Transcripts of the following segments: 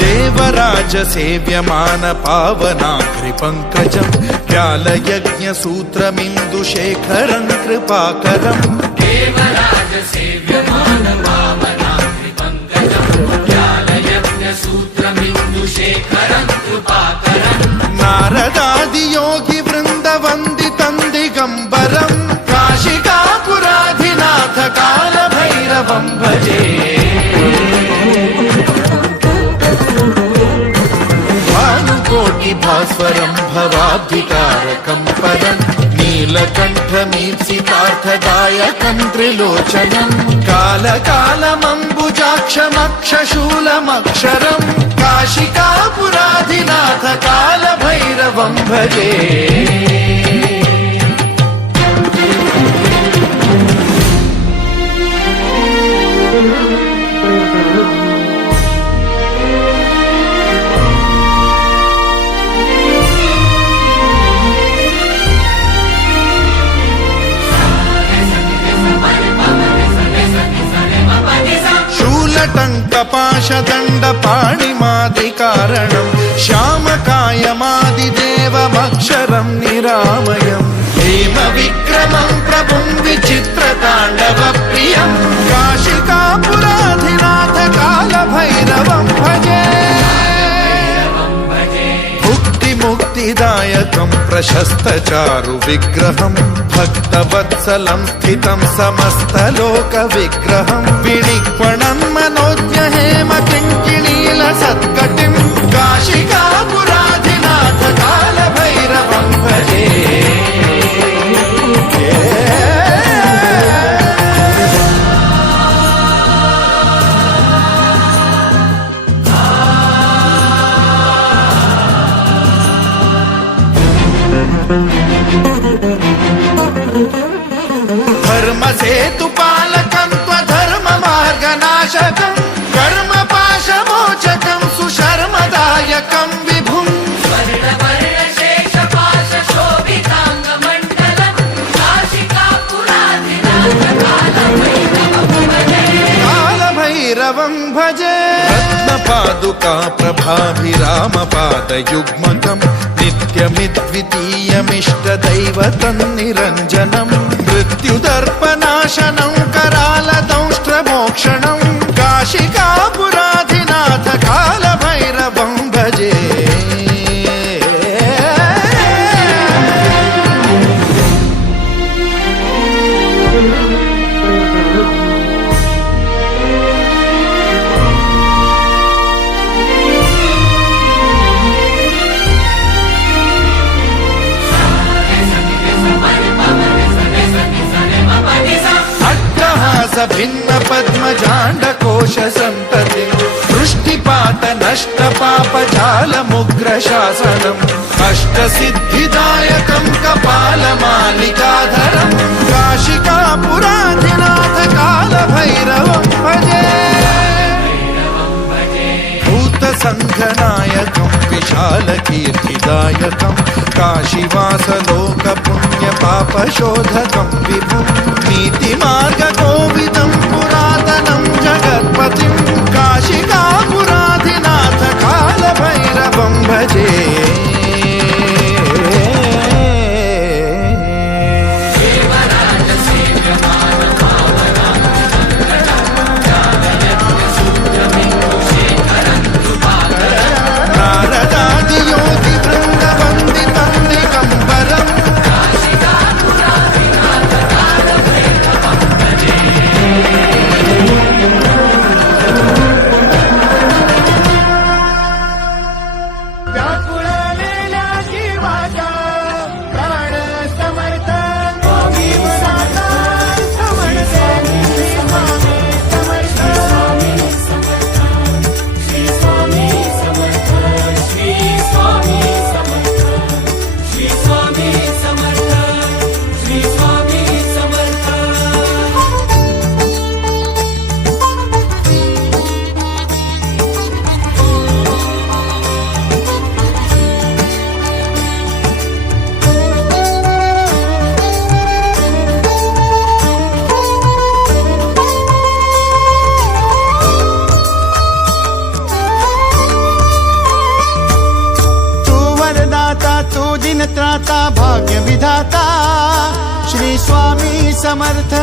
దేవరాజ సేవ్యమాన పావనాగ్రి పంకజం వ్యాలయజ్ఞ సూత్రమిందుశేఖరం కృపాకరం. దేవరాజ సేవ్యమాన పావనాగ్రి పంకజం వ్యాలయజ్ఞ సూత్రమిందుశేఖరం కృపాకరం. నారదాది యోగి వృంద వందితం దిగంబరం కాశికాపురాధినాథ కాల భైరవం భజే. భాస్వరం భవాబ్ధికారకం పరం నీలకంఠమీప్సితార్థదాయకం త్రిలోచనం కాలకాలమంబుజాక్షమక్షశూలమక్షరం కాశికాపురాధినాథ కాల భైరవం భజే. టంకపాశదండ పాణిమాదికారణం శ్యామకాయమాదిదేవమక్షరం నిరామయం హేమ విక్రమం ప్రభుం విచిత్రతాండవ ప్రియం కాశికాపురాధినాథ కాల భైరవం భజే. ముక్తిదాయకం ప్రశస్త చారు విగ్రహం భక్తవత్సలం స్థితం సమస్తలోక విగ్రహం వినిక్వణం మనోజ్ఞ హేమ కింకిణీల సత్కటిం కాశికాపురాధినాథ కాల భైరవం భజే. ధర్మ సేతు పాలకం త్వధర్మ మార్గనాశకం కర్మ పాశమోచకం సుశర్మదాయకం విభుం కాల భైరవం భజే. రత్నపాదుకా ప్రభాభిరామ పాదయుగ్మకం నిత్యమిద్వితీయమిష్టదైవతం నిరంజనం మృత్యుదర్పనాశనం करालदंष्ट्रमोक्षणं काशिकापुराधिनाथ कालभैरवं भजे. भिन्न पद्मजाण्डकोश संतति वृष्टिपात नष्ट पाप जाल मुग्र शासनम् अष्ट सिद्धिदायकं कपाल मालिकाधरं काशिकापुराधिनाथ काल भैरवं भजे. भूत संघनायकं विशाल कीर्तिदायकं काशीवास लोक पुण्य पाप शोधकं विभुं नीति मार्ग कोविदं पुरातनं जगत्पतिं काशिकापुराधिनाथ काल भैरवं भजे. दीनत्राता भाग्य विधाता श्री स्वामी समर्थ,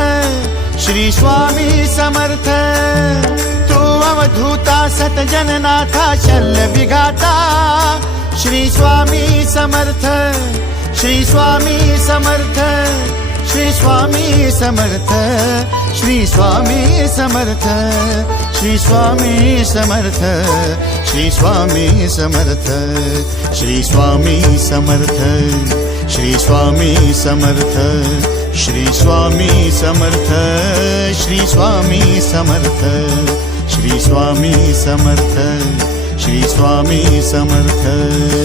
श्री स्वामी समर्थ। तू अवधूता सतजननाथा शल्य विघाता श्री स्वामी समर्थ, श्री स्वामी समर्थ, श्री स्वामी समर्थ, श्री स्वामी समर्थ, श्री स्वामी समर्थ, श्री स्वामी समर्थ, श्री स्वामी समर्थ, श्री स्वामी समर्थ, श्री स्वामी समर्थ, श्री स्वामी समर्थ, श्री स्वामी समर्थ, श्री स्वामी समर्थ।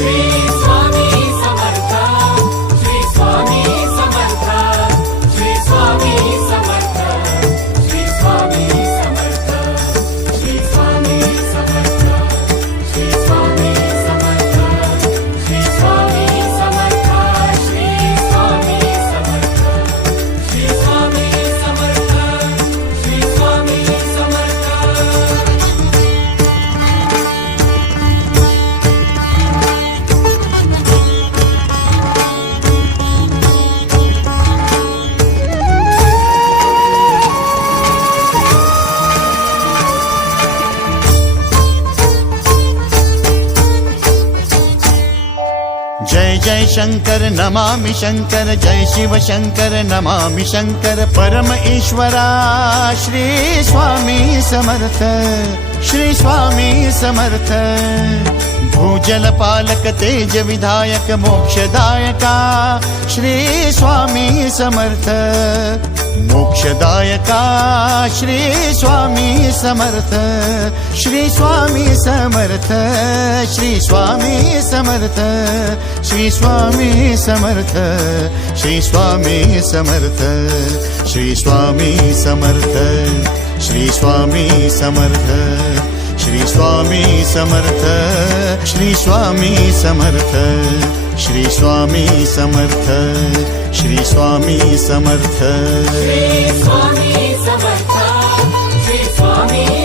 श्री स्वामी समर्थ, श्री स्वामी समर्थ, श्री स्वामी समर्थ, श्री स्वामी समर्थ, श्री स्वामी समर्थ, श्री स्वामी समर्थ, श्री स्वामी समर्थ, श्री स्वामी समर्थ, श्री स्वामी समर्थ, श्री स्वामी समर्थ। जय जय शंकर नमामि शंकर, जय शिव शंकर नमामि शंकर। परम ईश्वरा श्री स्वामी समर्थ, श्री स्वामी समर्थ। भूजल पालक तेज विधायक मोक्षदायका श्री स्वामी समर्थ, मोक्षदायका श्री स्वामी समर्थ, श्री स्वामी समर्थ, श्री स्वामी समर्थ, श्री स्वामी समर्थ, श्री स्वामी समर्थ, श्री स्वामी समर्थ, श्री स्वामी समर्थ, श्री स्वामी समर्थ, श्री स्वामी समर्थ, श्री स्वामी समर्थ, श्री स्वामी समर्थ। श्री स्वामी समर्थ, श्री स्वामी